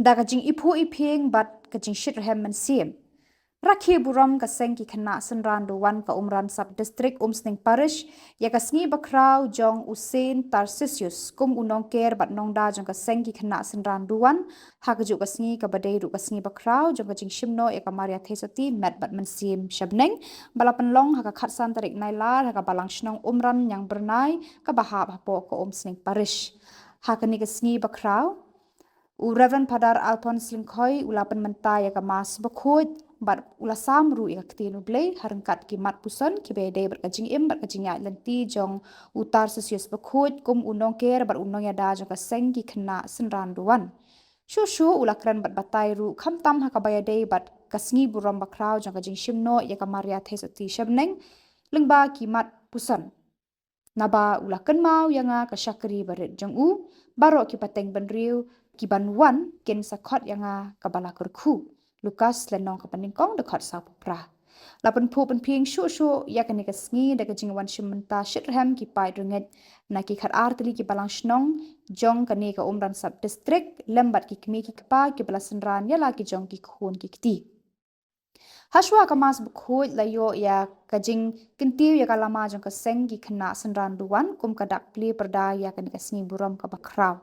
da ka jing ipu iping bat ka jing shit rehem man sim rakhi buram ka seng ki khana sanran do wan ka umran sub district umsning parish ya ka sngi bakraw jong usain tarsisius kum unong ker bat nong da jong ka seng ki khana sanran do wan ha ka ju ka sngi ka badai ru ka sngi bakraw jong ka jing shimno ya ka maria thesati met bat man sim shabneng balapan long ha ka khat san tarik nai lar ha ka balang shnong umran yang bernai ka bahab ha po ka umsning parish ha ka ni ka sngi bakraw u Reverend Padar Alphonse Lingkhoi ulapan mentai ya ka mas bakhoj bat ula samru ya ketinu blay harengkat ki mat puson ki bede ber kajing im ber kajing ya lenti jong utar sesius bakhoj kum unong ker bar unong ya da jong ka seng ki khna senran duan shu ulakran bat batai ru kham tam ha ka baya de bat kasngi buram bakraw jong kajing shimno ya ka maria thesati shabneng lengba ki mat puson naba ulakan mau yanga ka syakri barit jong u baro ki pateng benriu ki banwan ken sakot yanga ka bala kurku Lukas lenong ka paningkong dekat sapupra lapan pu penping shu ya kan ka sngi da ka jingwan shimenta shitraham ki pai runget na ki khat artli ki balang shnong jong ka ne ka umran sub district lembat ki kmi ki kpa ki balasanran ya la ki jong ki khun ki kti Hashwa ka mas bukhoj layo ya kajing kentiu ya kalama jong ka seng ki khna sanran duan kum ka dak pli perda ya kan ka sngi buram ka bakraw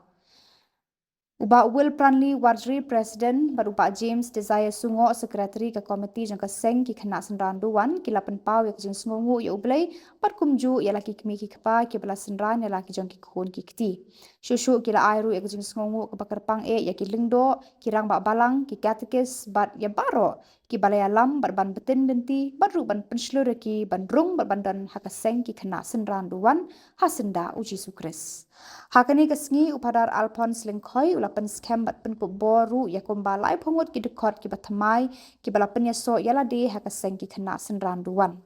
Uba Will Pranli Wardri President barupa James Desire Sungo Secretary ke Komiti jangka seng ki khana senran duan ki lapan pau ya jing sungu ya ublai pat kumju ya laki kmi ki kpa ki bala senran ya laki jong ki khun ki kti shushu ki la airu ya jing sungu ke bakar pang ya ki lingdo ki rang ba balang ki katekis bat ya baro ki balaya lam bar ban betin benti bat ru ban penslur ki ban rung bar bandan haka seng ki khana senran duan hasenda uji sukres hakani kasngi upadar Alphonse Lingkhoi ulapan scam bat pen boru ya kumbalai phongot ki dekot ki bathamai ki balapan ya so yala de haka seng ki khana senran duan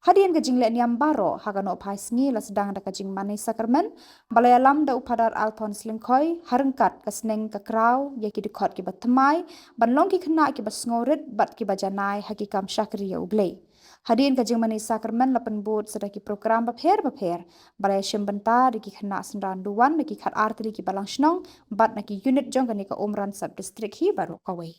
Hadian ke jingle niam baro hagano pai sngi la sedang da kajing manai sakramen balaya lam da upadar Alphonse Lingkhoi harengkat kasneng ka kraw ya ki dekot ki bathamai banlong ki khana ki basngorit bat ki bajanai hakikam syakri ya ublei Hadirin kajing mani sakramen lapan bot sedaki program bapher balai syem bentar diki khana senran duan diki khat arti diki balang shnong bat naki unit jong kani ka umran sub district hi baru kawai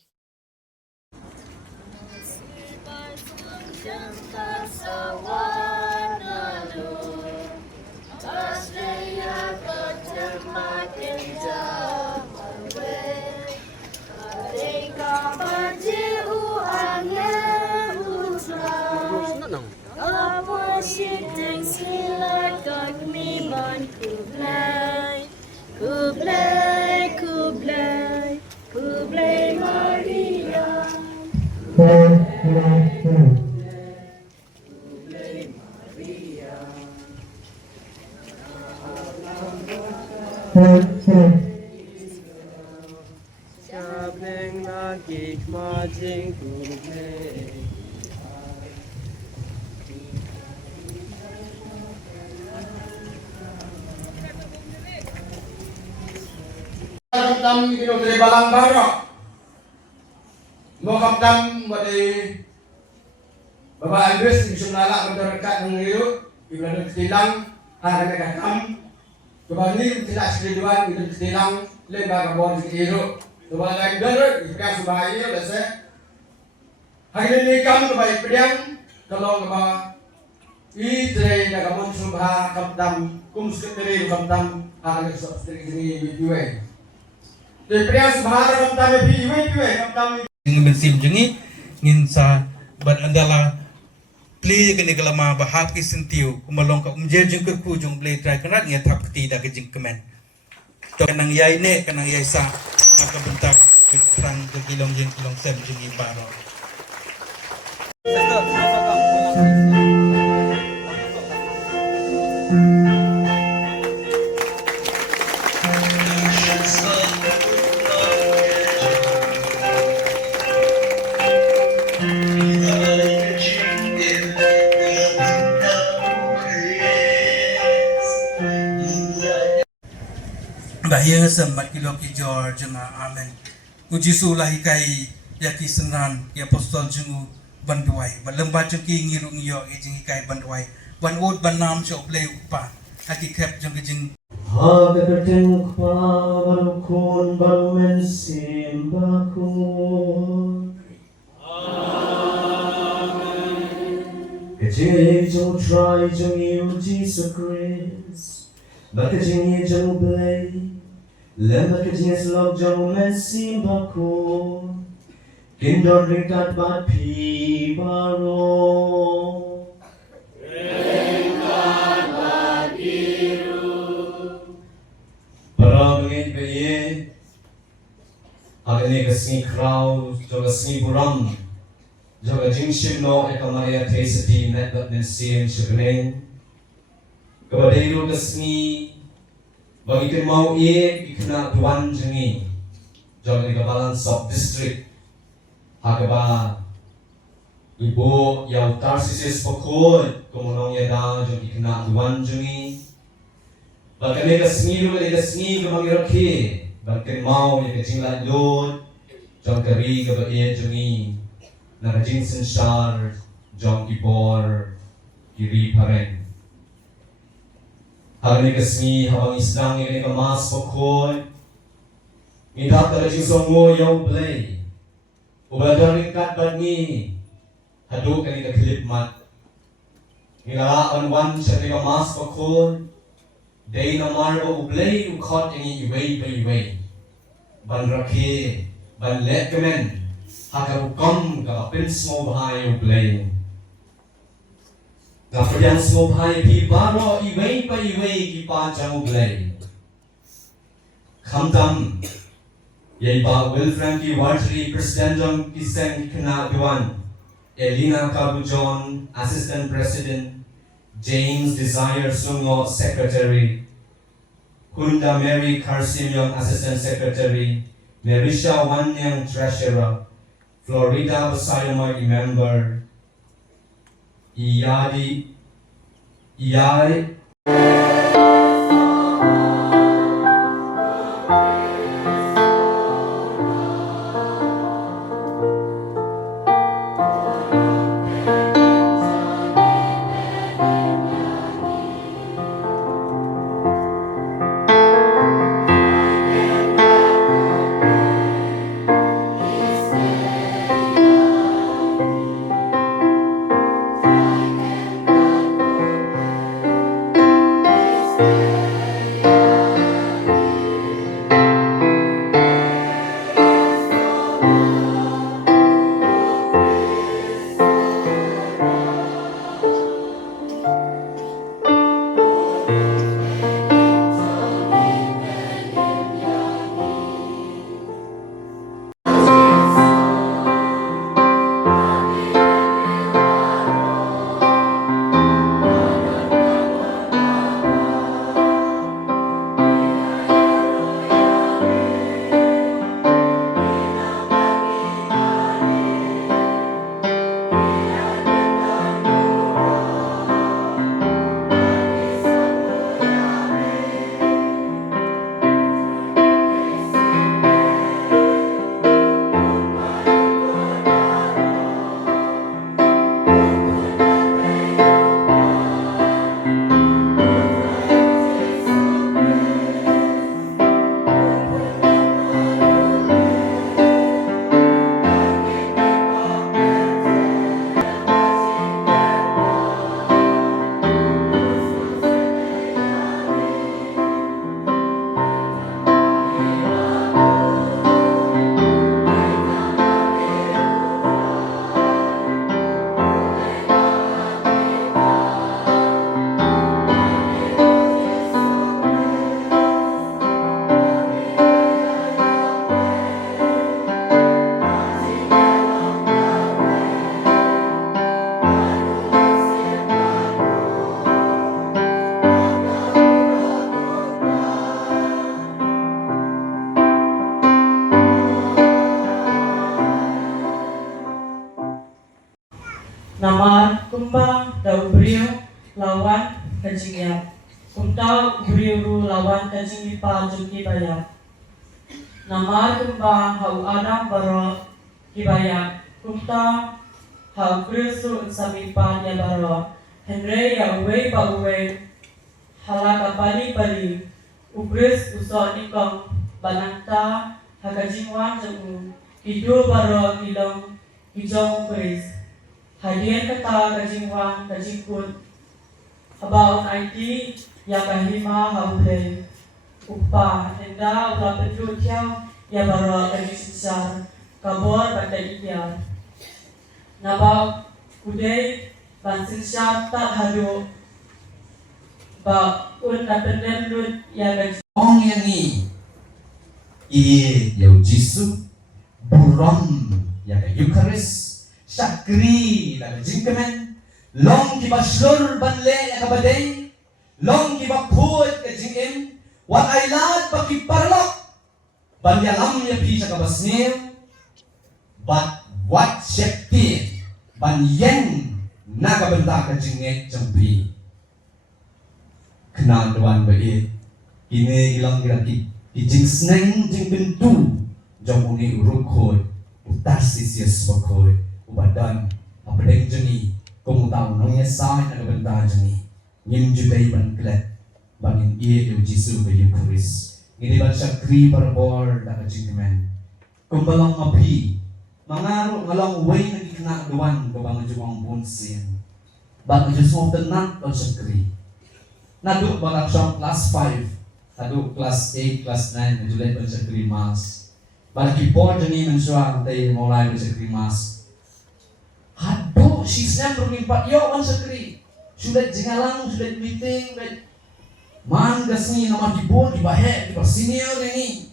Shooting silat got me on Kublai Maria. Shabeng nagik majing Kublai. Kaptam ino dari balang baro mo kaptam dari Bapak Andres isung nalak mendekat ng iyo ibang tilang hari nakakam kebani tidak sekaliduan itu tilang lembaga kabon si iyo kebani lagi bener ikan subayo lese hari ini kam kebaik pedang kalau kebah itre na kabon subha kaptam kum sekretari kaptam hari sekretari video Ngin sim jengi ngin sa bad andala play ke ni kalama bahak ki sentiu kumalong ka umjer jeng ke ku jong play try kanat nge thap ti da ke jeng kemen to kanang yai ne kanang yai sa maka bentak ke krang ke kilong jeng kilong sem jengi baro Bahaya sempat kilo ki jor jenga amen. Uji sulahi kai yaki senran ya apostol jengu banduai. Balemba jengki ngiru ngiyo jengi kai banduai. Ban od ban nam so play upa. Haki kep jeng jeng Hagating pa balukon balumen simbakon. Kajing jong try jong you Jesus Christ. Bakajing jong blay. Lembak kajing slog jong men simbakon. Kindon ringkat bat pi baro. Para mengit bayi, agaknya kesini crowd, juga kesini buram, juga jingship no ekamaria teseti net dat mensim shugning. Kepada itu kesini, bagi kemau ikna tuan jengi, juga di kapalan sub district, agaba ibu yang tarsisis pokok, kemunong yada juga ikna tuan jengi. Bahkan mereka sendiri kemangirakhi, bahkan mau yang kecinglat lod, jom kari kebaik jungi, nakajing sensar, jom kibor, kiri pareng. Hal mereka sendiri habang islang yang mereka mas pokok, minta terjing songo yang belai, ubadar ringkat badni, haduk yang mereka klip mat, ngilalaan wan siya mereka mas pokok. Day na marbo ublay ukot ini iway pa iway. Ban rakhe, ban let kemen, haka ukom ka pins mo bahay ublay. Kapag mo bahay pi baro iway pa iway ki pa jang ublay. Kamdam, yay ba Wilfrankie Watri President Jong Kiseng Kinaduan, Elina Kabujon Assistant President, James Desire Sungo Secretary, Kunda Mary Karsimyong Assistant Secretary, Merisha Wanyang Treasurer, Florida Basayomoy Member, Iyai Nama kumbang da ubrio lawan kajingya. Kumta ubrio ru lawan kajing pa juki baya. Nama kumbang hau adam baro kibaya. Kumta hau krisu sami pa ya baro. Henry ya uwe pa uwe halaka pali pali. Ugris usok ni kong bananta hakajingwan jemu idu baro ilong ijong ugris. Hadian kata kajingwan kajingkut about IT ya kahima hauble upa enda ulah pedut yang ya baro kajingsinsar kabor bandai iya. Nabau udai bansinsar tak hadu ba un napenden lut ya kajing. Ong yang ni yau Jisu buram ya ka Eucharist sakri la jingkemen long ki baslur banle ya ka badai long ki bakut ka jingem wat ailat baki parlok ban ya lam ya pi sa ka basne but what shakti ban yen na ka benta ka jinget jampi kena duan bae ini ilang diraki jing sneng jing bentu jong uni uruk khoi utarsis yes bakhoi ubadan apdeng jeni komutau nongnya sai na benta jeni ngim judai ban klet bangin ie eu Jisu be Eucharist ini ban sakri barbor da jingmen kumbalong api mangaru ngalong way na gikna duan ko bang juwang bunsin bang Jisu tenang on sakri nadu balak shop class 5 Tadu kelas 8, kelas 9 menjulet bersegeri mas. Bagi por jeni mensuang tay mulai bersegeri mas. Hado sisnya bermimpat yo bersegeri. Sudah jengalang, sudah meeting, man kesini nama dibon dibahek di senior ini.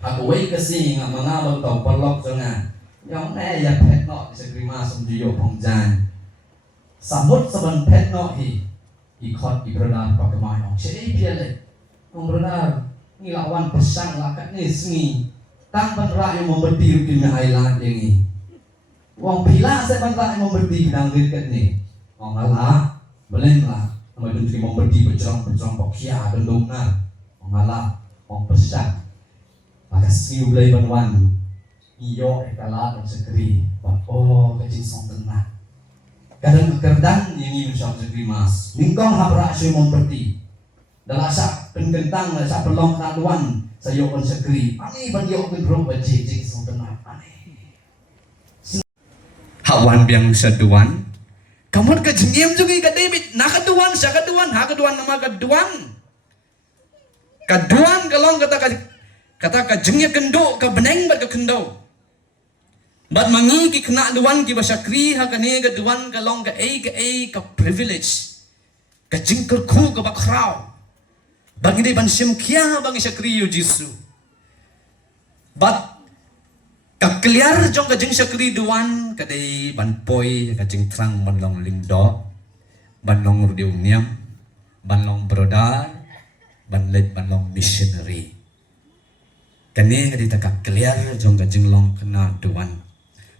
Aku wei kesini nggak mengabang tau perlok jangan. Yang ya pet no bersegeri mas menjuyo pengjan. Samut seban pet no ikot ibradar pakai main. Cek piale. Benar, ni lawan pesan lakat ni sengi. Tang bandra yang memberi kini Highland ini. Wong pila saya bandra yang memberi bidang riket ni. Wong ngalah, beleng lah. Nama menteri memberi bercerang pokia bendungan. Wong ngalah, wong pesan. Maka sengi belai banwan. Iyo ekalah dan segeri. Oh kecil song tenang. Kadang kerdang yang ini mensyam segeri mas. Ningkong habrak saya memberi. Dalam sak penggentang sak pelong kaduan sayo kon segeri ani ban yo kun ro bajing song tenang ani hawan biang seduan kamu ke jengiem juga ke David nak keduan sa keduan ha keduan nama keduan kalong kata ka jengye kendo ka beneng bat ka kendo bat mangi ki kena duan ki basakri ha kane keduan kalong ka ka privilege ka jingkel ku ka bakrau bang ini ban simkia bang isa kriyo Jisu bat kakliar jong kajing sakri duan kadai ban poi kajing trang ban long lingdo ban long rudium niam ban long brodar ban let ban long missionary kane kadai ta kakliar jong kajing long kena duan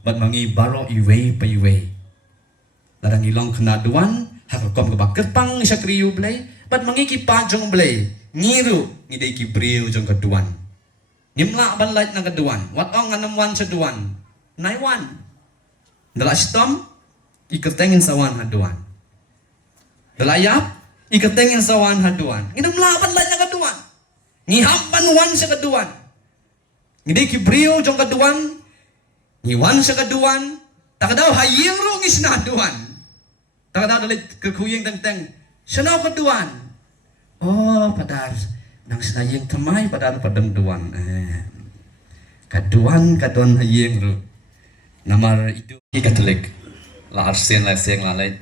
bat mangi baro iwei pa iwei larang ilong kena duan hakakom ka baketpang isa kriyo blay pat mangiki pajong blay ngiru ngidai ki brio jong keduan nimla ban light na keduan wat ong anam wan seduan naiwan dala stom iketengin sawan haduan dala yap iketengin sawan haduan ngidam laban light na keduan ngiham ban wan sa keduan ngidai ki brio jong keduan ngiwan sa keduan takadaw hayeng ro ngis na haduan takadaw dalit kekuyeng teng Senau keduan, oh padar nang senayeng temai padar padang duan, kaduan hayeng ru, namar itu Katolik, la arsen la seng la lait,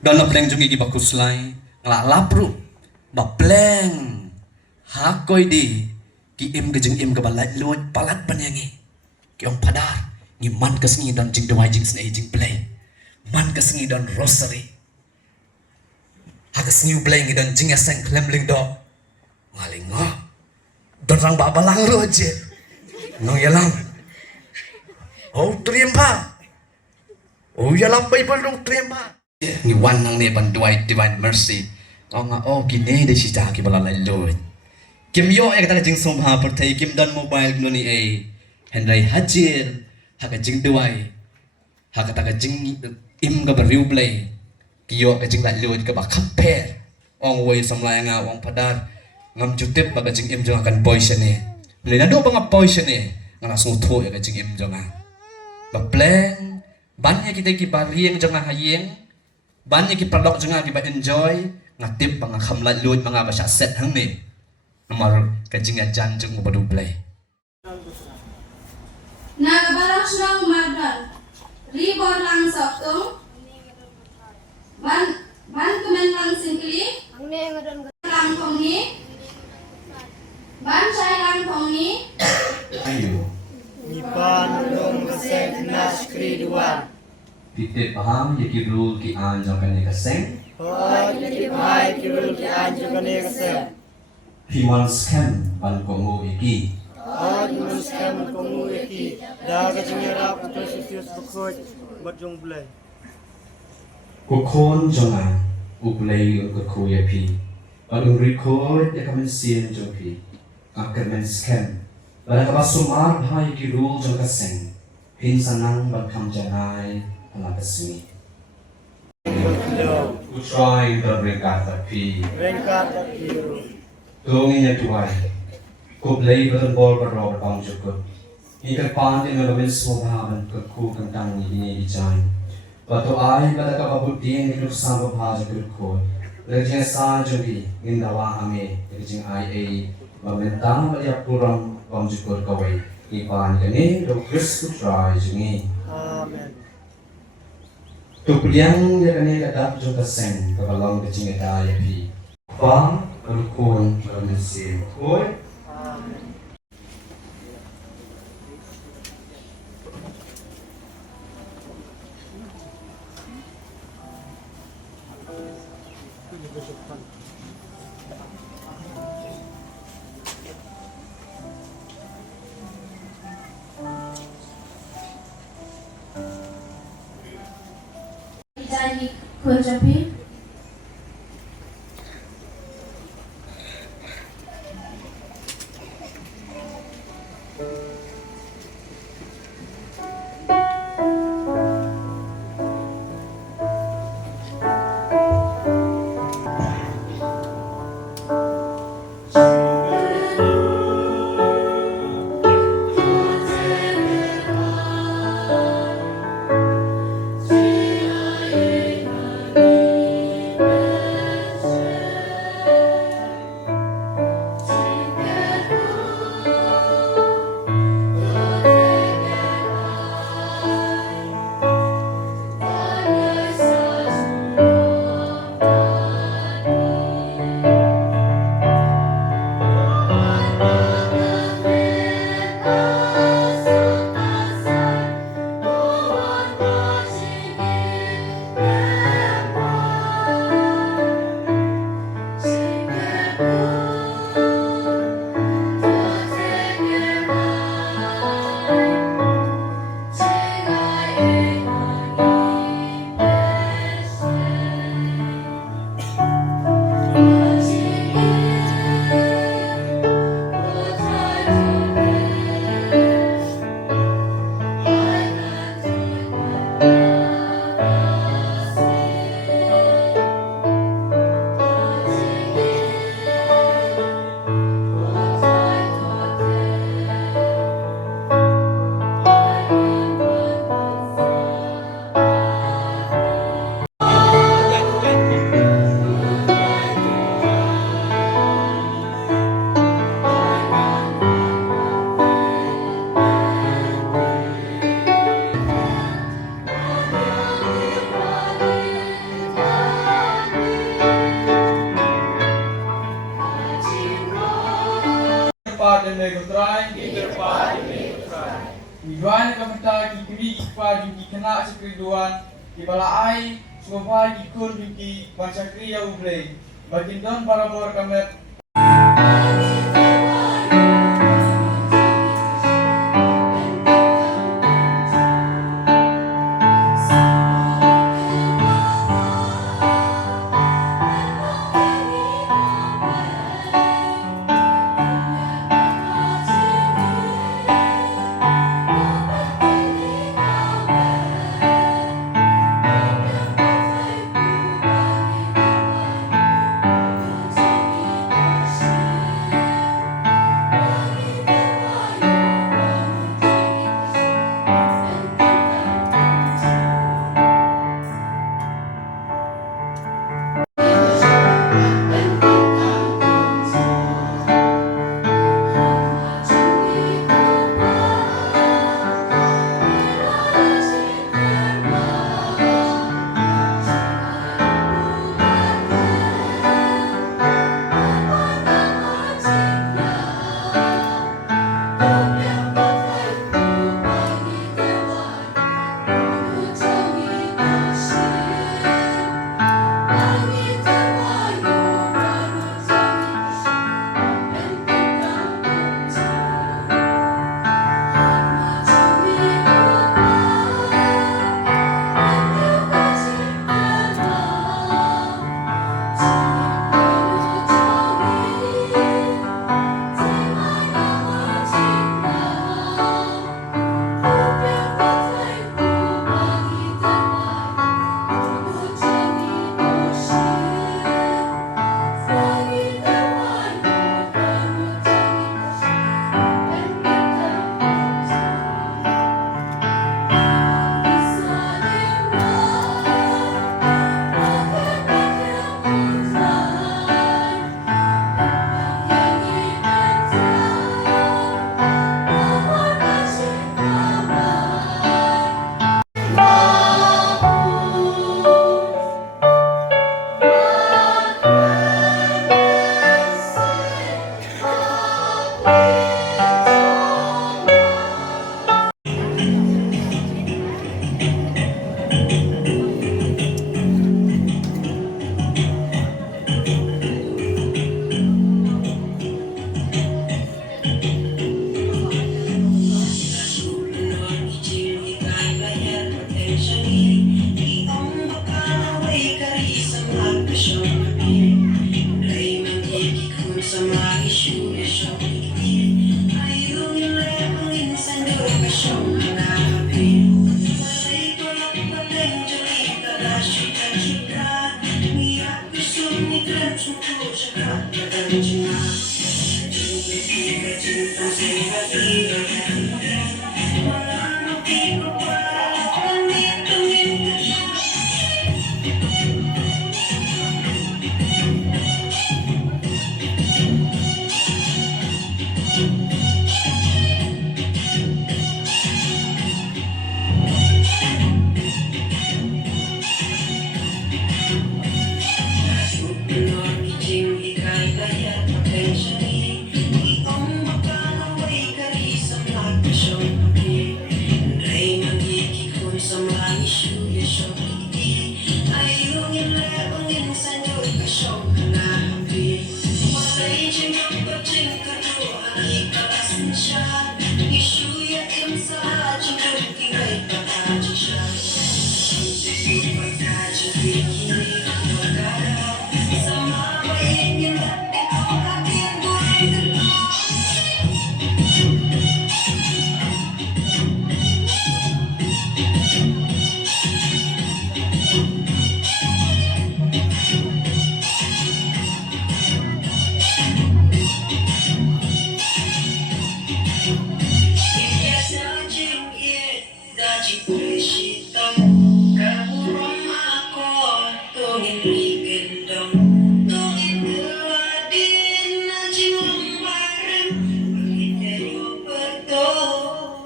dan la pleng jungi ki bakus lai, la lapru, ba pleng, hakoi di, ki im ke jeng im ke balai luat palat banyangi, ki ong padar, ngi man kesengi dan jing dawai jing senai jing play, man kesengi dan rosary. Hagas new blank dan jing aseng klemling do ngaling don rang babalang roje nong yalang oh terima oh yalang bible dong terima ni wan nang ne ban divine mercy oh gini de si jaki balalai loy kim yo ek ta jing som ha pertai kim dan mobile noni henry hajir haga jing duai haga ta jing im ga beriu blay kiyo kajing la luit ka ba kamper ong way samlaya nga ong padar ngam jutip ba kajing im jong akan poison ni beli nado ba nga poison ni nga langsung tho ya kajing im jong ba plan banyak kita ki barieng jong hayeng banyak ki perlok jong ki ba enjoy ngatip ba nga khamlat lut mga ba set hang ni nomor kajing ajan jong ba du play Nagabalak surang umadal. Ribor lang soktung. Ban kemen lang singkli. Lang tongni. Ban cai lang tongni. ayo Nipan long keseng nas kriduan. titip paham ya ki rule ki an jong kan ni kaseng Hoi kitip hai kirul ki anju kane keseng. Himan scam ban ko mo iki Hoi muskam kongu eki. Daga jingerap precious bukoj berjong belai. ko kon jonga u play ko ko ya pi ban u record ya kamen sien jong pi akamen scam ban ka basumar bhai ki rule jong kaseng hin sanang ban kam janai ala kasmi u try to bring kata pi Rengkat biru. tungin ya tuai ko play ban bol ba ro ba jong Ikan pandai mengambil swabhavan keku kentang ini design. Batu air pada kapabutin hidup sama bahasa berkod. Lerjeng saja di indawa ame lerjeng IA mementang melihat kurang pamjukur kawai. Ipan kene do Chris try jengi. Amen. Tupliang ya kene kadap jo kaseng kabalong kecing eta ya pi. Pa berkon bermesin. Koi Jadi kunjapi. Terdepan dan megotrai. Iban kamata kikiri ipa juki kena sekeriduan Ibalai sumapa kikun juki pancakriya ublay Bagindon barabor kamet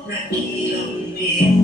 Rakilong